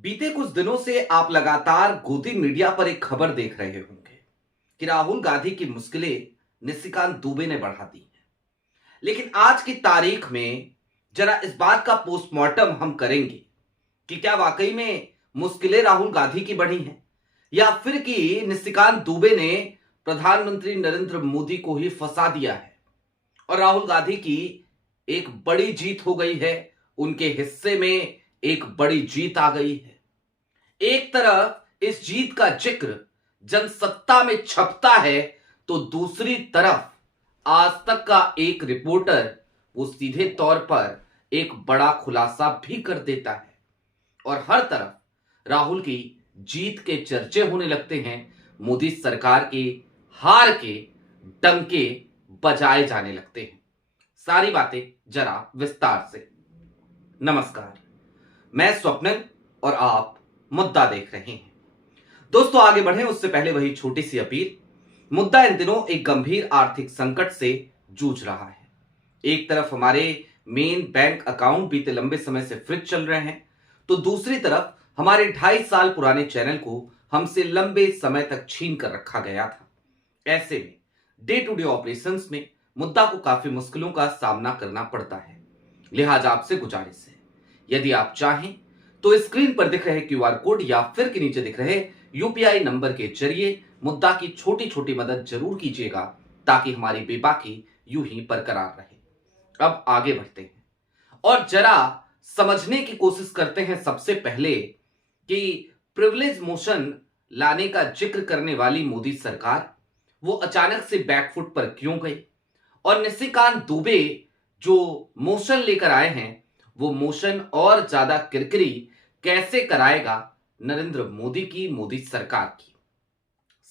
बीते कुछ दिनों से आप लगातार गोदी मीडिया पर एक खबर देख रहे होंगे कि राहुल गांधी की मुश्किलें निशिकांत दुबे ने बढ़ा दी हैं। लेकिन आज की तारीख में जरा इस बात का पोस्टमार्टम हम करेंगे कि क्या वाकई में मुश्किलें राहुल गांधी की बढ़ी हैं या फिर कि निशिकांत दुबे ने प्रधानमंत्री नरेंद्र मोदी को ही फंसा दिया है और राहुल गांधी की एक बड़ी जीत हो गई है। उनके हिस्से में एक बड़ी जीत आ गई है। एक तरफ इस जीत का जिक्र जनसत्ता में छपता है तो दूसरी तरफ आज तक का एक रिपोर्टर वो सीधे तौर पर एक बड़ा खुलासा भी कर देता है और हर तरफ राहुल की जीत के चर्चे होने लगते हैं। मोदी सरकार की हार के डंके बजाए जाने लगते हैं। सारी बातें जरा विस्तार से। नमस्कार, मैं स्वप्निल और आप मुद्दा देख रहे हैं। दोस्तों, आगे बढ़ें उससे पहले वही छोटी सी अपील। मुद्दा इन दिनों एक गंभीर आर्थिक संकट से जूझ रहा है। एक तरफ हमारे मेन बैंक अकाउंट बीते लंबे समय से फ्रीज चल रहे हैं, तो दूसरी तरफ हमारे 2.5 साल पुराने चैनल को हमसे लंबे समय तक छीन कर रखा गया था। ऐसे में डे टू डे ऑपरेशंस में मुद्दा को काफी मुश्किलों का सामना करना पड़ता है। लिहाजा आपसे गुजारिश है, यदि आप चाहें तो स्क्रीन पर दिख रहे क्यूआर कोड या फिर के नीचे दिख रहे यूपीआई नंबर के जरिए मुद्दा की छोटी छोटी मदद जरूर कीजिएगा ताकि हमारी बेबाकी यूं ही बरकरार रहे। अब आगे बढ़ते हैं और जरा समझने की कोशिश करते हैं सबसे पहले कि प्रिविलेज मोशन लाने का जिक्र करने वाली मोदी सरकार वो अचानक से बैकफुट पर क्यों गई और निशिकांत दुबे जो मोशन लेकर आए हैं वो मोशन और ज्यादा किरकिरी कैसे कराएगा नरेंद्र मोदी की मोदी सरकार की।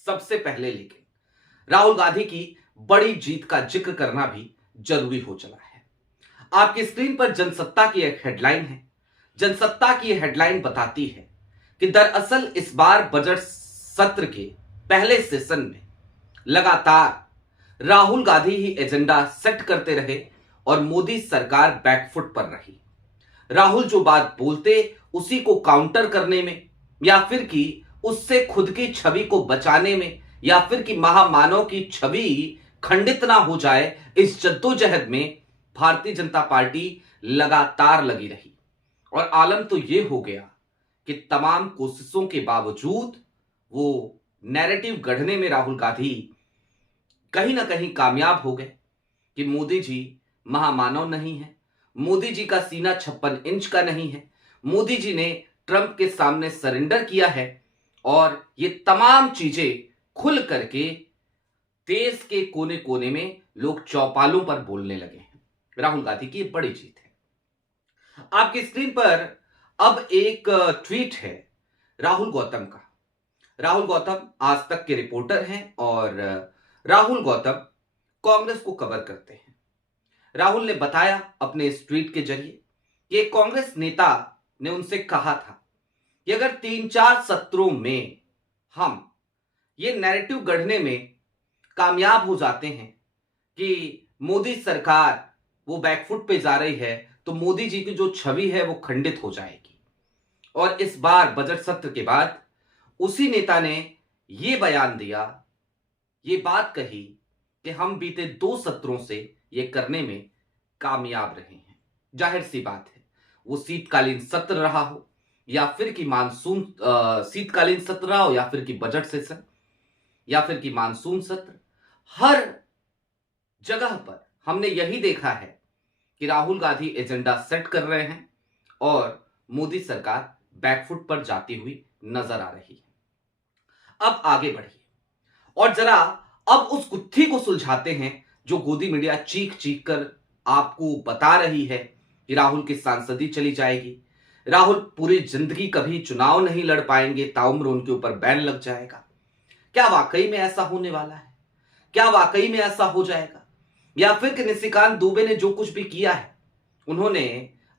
सबसे पहले लेकिन राहुल गांधी की बड़ी जीत का जिक्र करना भी जरूरी हो चला है। आपकी स्क्रीन पर जनसत्ता की एक हेडलाइन है। जनसत्ता की हेडलाइन बताती है कि दरअसल इस बार बजट सत्र के पहले सेशन में लगातार राहुल गांधी ही एजेंडा सेट करते रहे और मोदी सरकार बैकफुट पर रही। राहुल जो बात बोलते उसी को काउंटर करने में या फिर कि उससे खुद की छवि को बचाने में या फिर कि महामानव की छवि खंडित ना हो जाए, इस जद्दोजहद में भारतीय जनता पार्टी लगातार लगी रही। और आलम तो यह हो गया कि तमाम कोशिशों के बावजूद वो नैरेटिव गढ़ने में राहुल गांधी कहीं ना कहीं कामयाब हो गए कि मोदी जी महामानव नहीं है, मोदी जी का सीना 56 इंच का नहीं है, मोदी जी ने ट्रंप के सामने सरेंडर किया है और ये तमाम चीजें खुल करके देश के कोने कोने में लोग चौपालों पर बोलने लगे हैं। राहुल गांधी की बड़ी जीत है। आपकी स्क्रीन पर अब एक ट्वीट है राहुल गौतम का। राहुल गौतम आज तक के रिपोर्टर हैं और राहुल गौतम कांग्रेस को कवर करते हैं। राहुल ने बताया अपने इस ट्वीट के जरिए कि एक कांग्रेस नेता ने उनसे कहा था कि अगर 3-4 सत्रों में हम ये नैरेटिव गढ़ने में कामयाब हो जाते हैं कि मोदी सरकार वो बैकफुट पे जा रही है तो मोदी जी की जो छवि है वो खंडित हो जाएगी। और इस बार बजट सत्र के बाद उसी नेता ने ये बयान दिया, ये बात कही कि हम बीते 2 सत्रों से ये करने में कामयाब रहे हैं। जाहिर सी बात है, वो शीतकालीन सत्र रहा हो या फिर कि मानसून शीतकालीन सत्र रहा हो या फिर कि बजट सेशन या फिर कि मानसून सत्र, हर जगह पर हमने यही देखा है कि राहुल गांधी एजेंडा सेट कर रहे हैं और मोदी सरकार बैकफुट पर जाती हुई नजर आ रही है। अब आगे बढ़िए और जरा अब उस गुत्थी को सुलझाते हैं जो गोदी मीडिया चीख चीख कर आपको बता रही है कि राहुल की सांसदी चली जाएगी, राहुल पूरी जिंदगी कभी चुनाव नहीं लड़ पाएंगे, ताउम्र उनके ऊपर बैन लग जाएगा। क्या वाकई में ऐसा होने वाला है? क्या वाकई में ऐसा हो जाएगा? या फिर कि निशिकांत दुबे ने जो कुछ भी किया है उन्होंने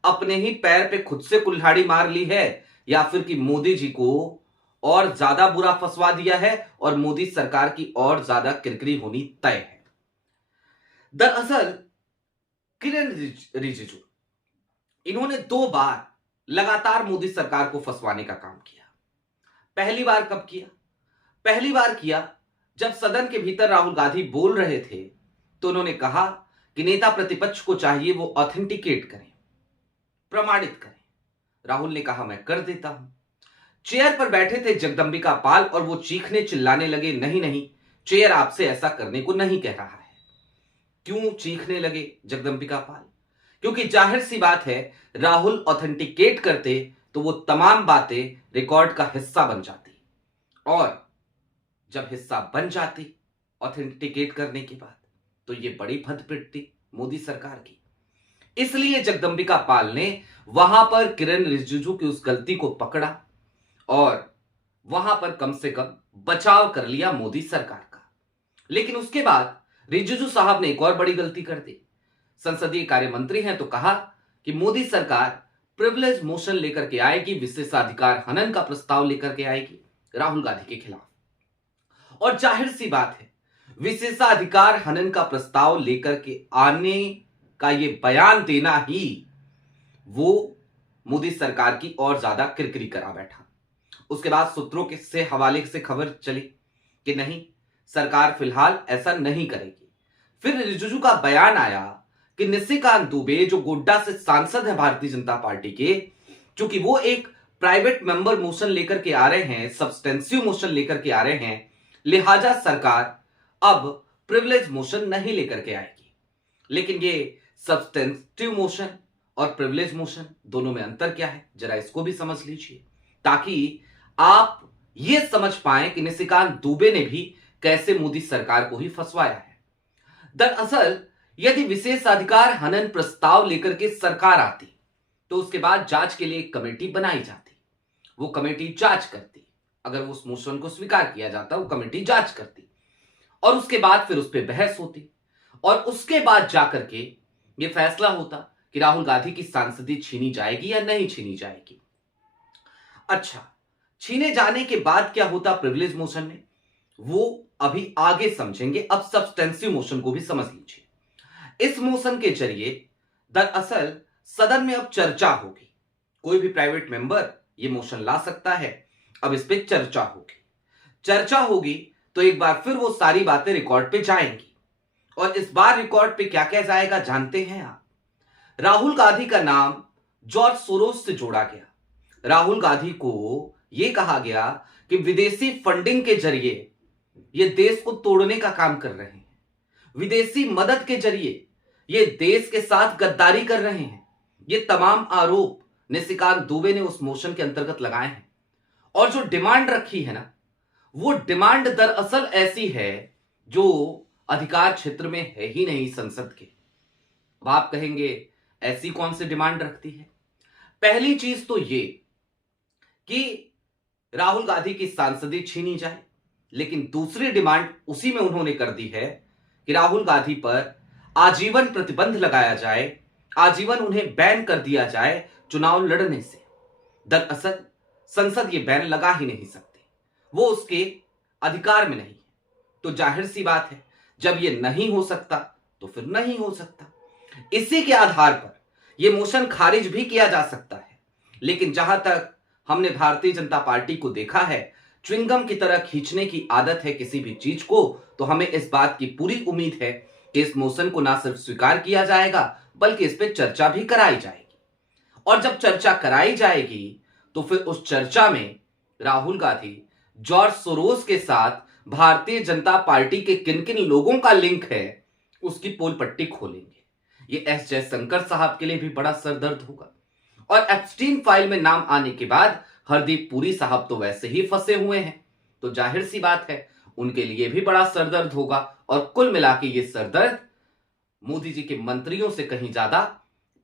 अपने ही पैर पे खुद से कुल्हाड़ी मार ली है या फिर कि मोदी जी को और ज्यादा बुरा फंसवा दिया है और मोदी सरकार की और ज्यादा किरकिरी होनी तय है। दरअसल किरण रिजिजू इन्होंने 2 बार लगातार मोदी सरकार को फंसवाने का काम किया। पहली बार कब किया? पहली बार किया जब सदन के भीतर राहुल गांधी बोल रहे थे तो उन्होंने कहा कि नेता प्रतिपक्ष को चाहिए वो ऑथेंटिकेट करें, प्रमाणित करें। राहुल ने कहा मैं कर देता हूं। चेयर पर बैठे थे जगदंबिका पाल और वो चीखने चिल्लाने लगे, नहीं नहीं, चेयर आपसे ऐसा करने को नहीं कह रहा है। क्यों चीखने लगे जगदंबिका पाल? क्योंकि जाहिर सी बात है, राहुल ऑथेंटिकेट करते तो वो तमाम बातें रिकॉर्ड का हिस्सा बन जाती, और जब हिस्सा बन जाती ऑथेंटिकेट करने के बाद तो ये बड़ी फंद पिटती मोदी सरकार की। इसलिए जगदंबिका पाल ने वहां पर किरण रिजिजू की उस गलती को पकड़ा और वहां पर कम से कम बचाव कर लिया मोदी सरकार का। लेकिन उसके बाद रिजिजू साहब ने एक और बड़ी गलती कर दी। संसदीय कार्य मंत्री हैं तो कहा कि मोदी सरकार प्रिविलेज मोशन लेकर के आएगी, विशेषाधिकार हनन का प्रस्ताव लेकर के आएगी राहुल गांधी के खिलाफ। और जाहिर सी बात है, विशेषाधिकार हनन का प्रस्ताव लेकर के आने का ये बयान देना ही वो मोदी सरकार की और ज्यादा किरकिरी करा बैठा। उसके बाद सूत्रों के से हवाले से खबर चली कि नहीं, सरकार फिलहाल ऐसा नहीं करेगी। फिर रिजिजू का बयान आया कि निशिकांत दुबे जो गोड्डा से सांसद है भारतीय जनता पार्टी के, चूंकि वो एक प्राइवेट मेंबर मोशन लेकर के आ रहे हैं, सब्सटेंसिव मोशन लेकर के आ रहे हैं, लिहाजा सरकार अब प्रिविलेज मोशन नहीं लेकर के आएगी। लेकिन ये सब्सटेंसिव मोशन और प्रिविलेज मोशन दोनों में अंतर क्या है, जरा इसको भी समझ लीजिए, ताकि आप ये समझ पाए कि निशिकांत दुबे ने भी कैसे मोदी सरकार को ही फंसवाया है। दरअसल यदि विशेषाधिकार हनन प्रस्ताव लेकर के सरकार आती तो उसके बाद जांच के लिए एक कमेटी बनाई जाती, वो कमेटी जांच करती, अगर उस मोशन को स्वीकार किया जाता वो कमेटी जांच करती, और उसके बाद फिर उस पर बहस होती, और उसके बाद जाकर के ये फैसला होता कि राहुल गांधी की सांसदी छीनी जाएगी या नहीं छीनी जाएगी। अच्छा, छीने जाने के बाद क्या होता प्रिविलेज मोशन में, वो अभी आगे समझेंगे। अब सब्सटेंसिव मोशन को भी समझ लीजिए। इस मोशन के जरिए दरअसल सदन में अब चर्चा होगी, कोई भी प्राइवेट मेंबर ये मोशन ला सकता है। अब इस पे चर्चा होगी तो एक बार फिर वो सारी बातें रिकॉर्ड पे जाएंगी, और इस बार रिकॉर्ड पे क्या क्या जाएगा जानते हैं आप? राहुल गांधी का नाम जॉर्ज सोरोस से जोड़ा गया। राहुल गांधी को यह कहा गया कि विदेशी फंडिंग के जरिए ये देश को तोड़ने का काम कर रहे हैं, विदेशी मदद के जरिए ये देश के साथ गद्दारी कर रहे हैं। ये तमाम आरोप निशिकांत दुबे ने उस मोशन के अंतर्गत लगाए हैं, और जो डिमांड रखी है ना, वो डिमांड दरअसल ऐसी है जो अधिकार क्षेत्र में है ही नहीं संसद के। अब आप कहेंगे ऐसी कौन सी डिमांड रखती है? पहली चीज तो ये कि राहुल गांधी की सांसदी छीनी जाए, लेकिन दूसरी डिमांड उसी में उन्होंने कर दी है कि राहुल गांधी पर आजीवन प्रतिबंध लगाया जाए, आजीवन उन्हें बैन कर दिया जाए चुनाव लड़ने से। दरअसल संसद ये बैन लगा ही नहीं सकती, वो उसके अधिकार में नहीं है। तो जाहिर सी बात है, जब ये नहीं हो सकता तो फिर नहीं हो सकता। इसी के आधार पर यह मोशन खारिज भी किया जा सकता है। लेकिन जहां तक हमने भारतीय जनता पार्टी को देखा है, च्युइंगम की तरह खींचने की आदत है किसी भी चीज को, तो हमें इस बात की पूरी उम्मीद है कि इस मोशन को ना सिर्फ स्वीकार किया जाएगा बल्कि इस पर चर्चा भी कराई जाएगी। और जब चर्चा कराई जाएगी तो फिर उस चर्चा में राहुल गांधी जॉर्ज सोरोस के साथ भारतीय जनता पार्टी के किन किन लोगों का लिंक है उसकी पोल पट्टी खोलेंगे। ये एस जयशंकर साहब के लिए भी बड़ा सरदर्द होगा, और एप्स्टीन फाइल में नाम आने के बाद हरदीप पुरी साहब तो वैसे ही फंसे हुए हैं, तो जाहिर सी बात है उनके लिए भी बड़ा सरदर्द होगा। और कुल मिला के ये सरदर्द मोदी जी के मंत्रियों से कहीं ज्यादा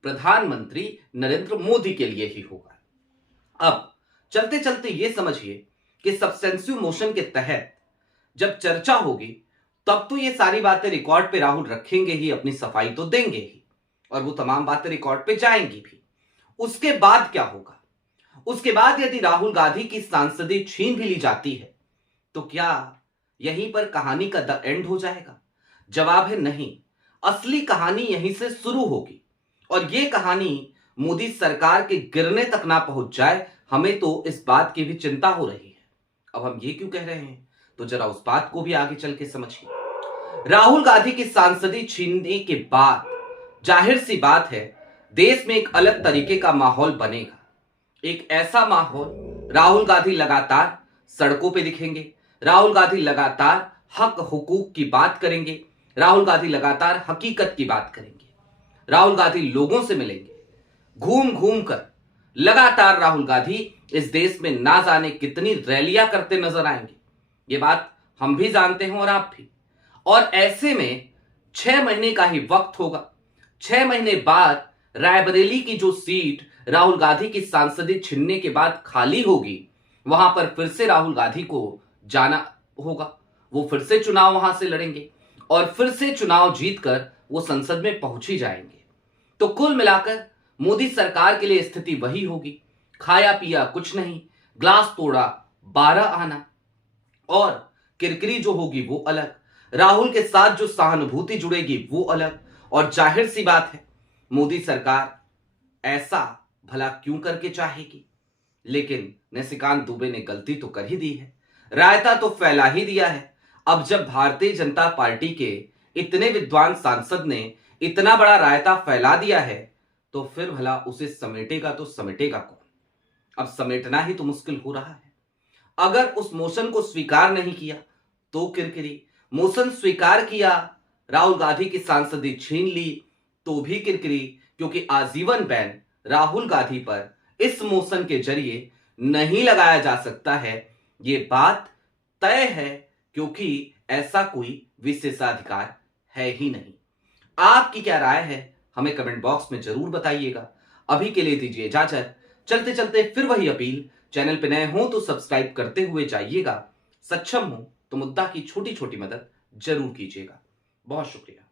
प्रधानमंत्री नरेंद्र मोदी के लिए ही होगा। अब चलते चलते ये समझिए कि सब्सटेंसिव मोशन के तहत जब चर्चा होगी तब तो ये सारी बातें रिकॉर्ड पे राहुल रखेंगे ही, अपनी सफाई तो देंगे ही, और वो तमाम बातें रिकॉर्ड पे जाएंगी भी। उसके बाद क्या होगा? उसके बाद यदि राहुल गांधी की सांसदी छीन भी ली जाती है तो क्या यहीं पर कहानी का द एंड हो जाएगा? जवाब है नहीं, असली कहानी यहीं से शुरू होगी, और ये कहानी मोदी सरकार के गिरने तक ना पहुंच जाए, हमें तो इस बात की भी चिंता हो रही है। अब हम ये क्यों कह रहे हैं, तो जरा उस बात को भी आगे चल के समझिए। राहुल गांधी की सांसदी छीनने के बाद जाहिर सी बात है, देश में एक अलग तरीके का माहौल बनेगा। एक ऐसा माहौल, राहुल गांधी लगातार सड़कों पे दिखेंगे, राहुल गांधी लगातार हक हुकूक की बात करेंगे, राहुल गांधी लगातार हकीकत की बात करेंगे, राहुल गांधी लोगों से मिलेंगे, घूम घूम कर लगातार राहुल गांधी इस देश में ना जाने कितनी रैलियां करते नजर आएंगे। ये बात हम भी जानते हैं और आप भी। और ऐसे में 6 महीने का ही वक्त होगा। 6 महीने बाद रायबरेली की जो सीट राहुल गांधी की सांसदी छीनने के बाद खाली होगी, वहां पर फिर से राहुल गांधी को जाना होगा। वो फिर से चुनाव वहां से लड़ेंगे और फिर से चुनाव जीतकर वो संसद में पहुंच ही जाएंगे। तो कुल मिलाकर मोदी सरकार के लिए स्थिति वही होगी, खाया पिया कुछ नहीं, ग्लास तोड़ा 12 आना। और किरकिरी जो होगी वो अलग, राहुल के साथ जो सहानुभूति जुड़ेगी वो अलग। और जाहिर सी बात है, मोदी सरकार ऐसा भला क्यों करके चाहेगी, लेकिन निशिकांत दुबे ने गलती तो कर ही दी है, रायता तो फैला ही दिया है। अब जब भारतीय जनता पार्टी के इतने विद्वान सांसद ने इतना बड़ा रायता फैला दिया है, तो फिर भला उसे समेटेगा तो समेटेगा कौन? अब समेटना ही तो मुश्किल हो रहा है। अगर उस मोशन को स्वीकार नहीं किया तो किरकिरी, मोशन स्वीकार किया, राहुल गांधी की सांसदी छीन ली तो भी किरकिरी, क्योंकि आजीवन बैन राहुल गांधी पर इस मोशन के जरिए नहीं लगाया जा सकता है। ये बात तय है, क्योंकि ऐसा कोई विशेषाधिकार है ही नहीं। आपकी क्या राय है, हमें कमेंट बॉक्स में जरूर बताइएगा। अभी के लिए दीजिए इजाजत। चलते चलते फिर वही अपील, चैनल पे नए हो तो सब्सक्राइब करते हुए जाइएगा, सक्षम हो तो मुद्दा की छोटी छोटी मदद जरूर कीजिएगा। बहुत शुक्रिया।